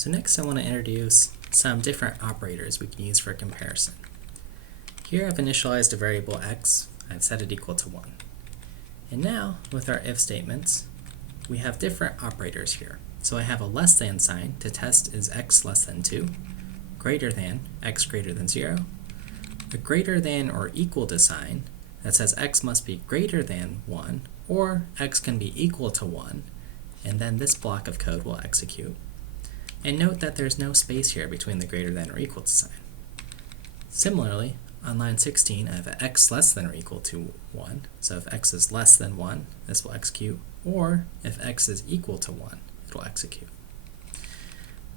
So next I want to introduce some different operators we can use for comparison. Here I've initialized a variable x, I've set it equal to 1. And now, with our if statements, we have different operators here. So I have a less than sign to test is x less than 2, greater than x greater than 0, a greater than or equal to sign that says x must be greater than 1, or x can be equal to 1, and then this block of code will execute. And note that there's no space here between the greater than or equal to sign. Similarly, on line 16, I have a x less than or equal to 1. So if x is less than 1, this will execute. Or if x is equal to 1, it will execute.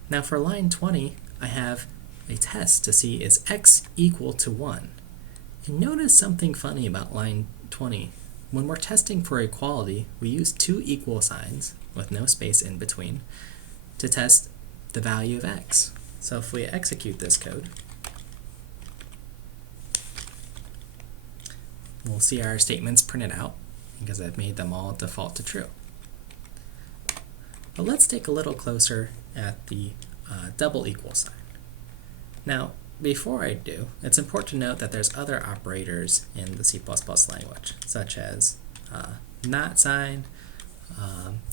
Now for line 20, I have a test to see is x equal to 1. And notice something funny about line 20. When we're testing for equality, we use two equal signs with no space in between to test the value of x. So if we execute this code, we'll see our statements printed out because I've made them all default to true. But let's take a little closer at the double equal sign. Now, before I do, it's important to note that there's other operators in the C++ language, such as not sign,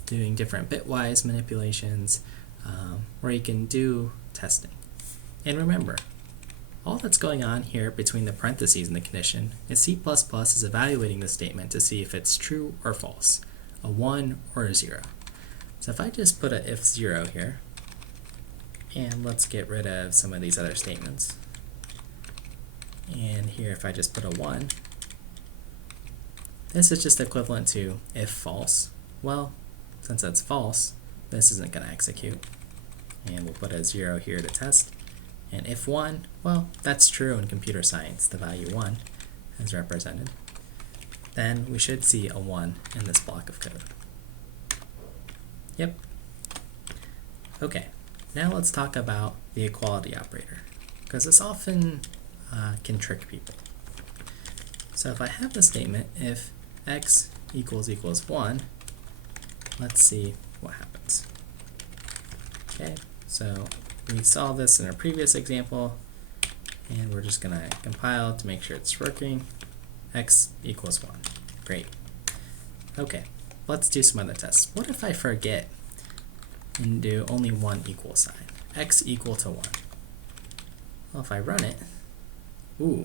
doing different bitwise manipulations, where you can do testing. And remember, all that's going on here between the parentheses and the condition is C++ is evaluating the statement to see if it's true or false, a 1 or a 0. So if I just put a if 0 here, and let's get rid of some of these other statements. And here if I just put a 1, this is just equivalent to if false. Well, since that's false, this isn't going to execute. And we'll put a 0 here to test. And if 1, well, that's true in computer science, the value 1 is represented. Then we should see a 1 in this block of code. Yep. Okay, now let's talk about the equality operator, because this often can trick people. So if I have the statement, if x equals 1, let's see what happens. Okay, so we saw this in our previous example, and we're just going to compile to make sure it's working. X equals 1. Great. Okay, let's do some other tests. What if I forget and do only one equal sign? X equal to 1. Well, if I run it, ooh,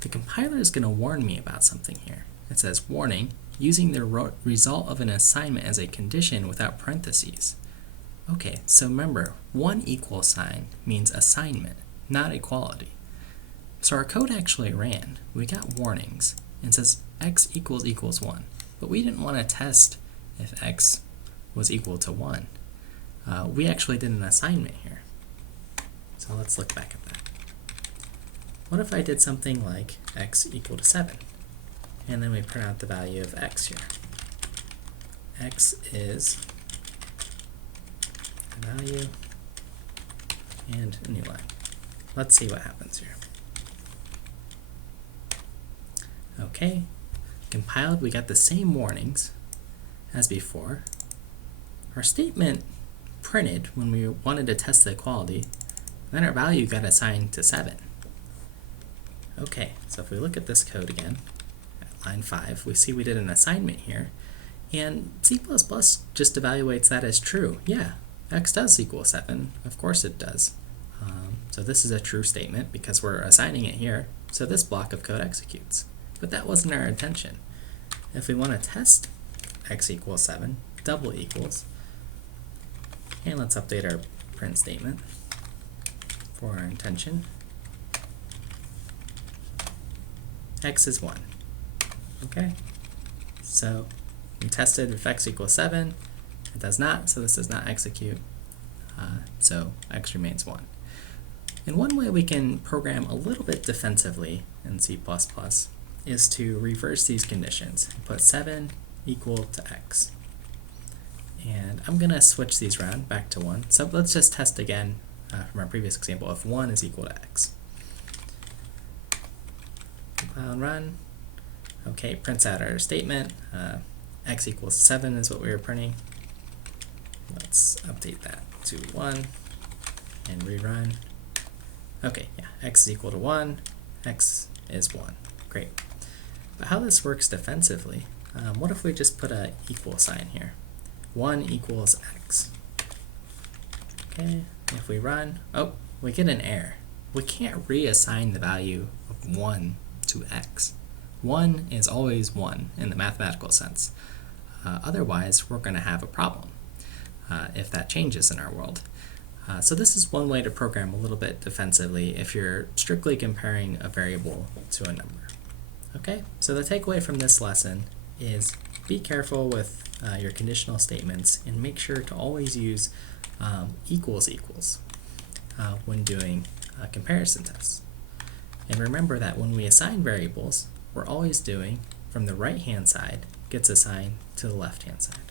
the compiler is going to warn me about something here. It says, warning, using the result of an assignment as a condition without parentheses. Okay, so remember, one equal sign means assignment, not equality. So our code actually ran. We got warnings and says x equals 1, but we didn't want to test if x was equal to 1. We actually did an assignment here. So let's look back at that. What if I did something like x equal to 7? And then we print out the value of x here. X is a value and a new line. Let's see what happens here. Okay, compiled, we got the same warnings as before. Our statement printed when we wanted to test the equality, then our value got assigned to 7. Okay, so if we look at this code again, at line 5, we see we did an assignment here, and C++ just evaluates that as true. Yeah, x does equal 7, of course it does. So this is a true statement because we're assigning it here, so this block of code executes. But that wasn't our intention. If we want to test x equals 7, double equals, and let's update our print statement for our intention. X is 1. Okay? So we tested if x equals 7. It does not, so this does not execute. So x remains 1. And one way we can program a little bit defensively in C++ is to reverse these conditions and put 7 equal to x. And I'm going to switch these around back to 1. So let's just test again from our previous example if 1 is equal to x. Compile and run. Okay, prints out our statement. X equals 7 is what we were printing. Let's update that to 1. and rerun. Okay, yeah, x is equal to 1, x is 1. Great. But how this works defensively, what if we just put a equal sign here? 1 equals x. Okay, if we run, oh, we get an error. We can't reassign the value of 1 to x. 1 is always 1 in the mathematical sense. Otherwise, we're going to have a problem if that changes in our world. So this is one way to program a little bit defensively if you're strictly comparing a variable to a number. Okay, so the takeaway from this lesson is be careful with your conditional statements and make sure to always use equals when doing comparison tests. And remember that when we assign variables, we're always doing from the right-hand side gets assigned to the left-hand side.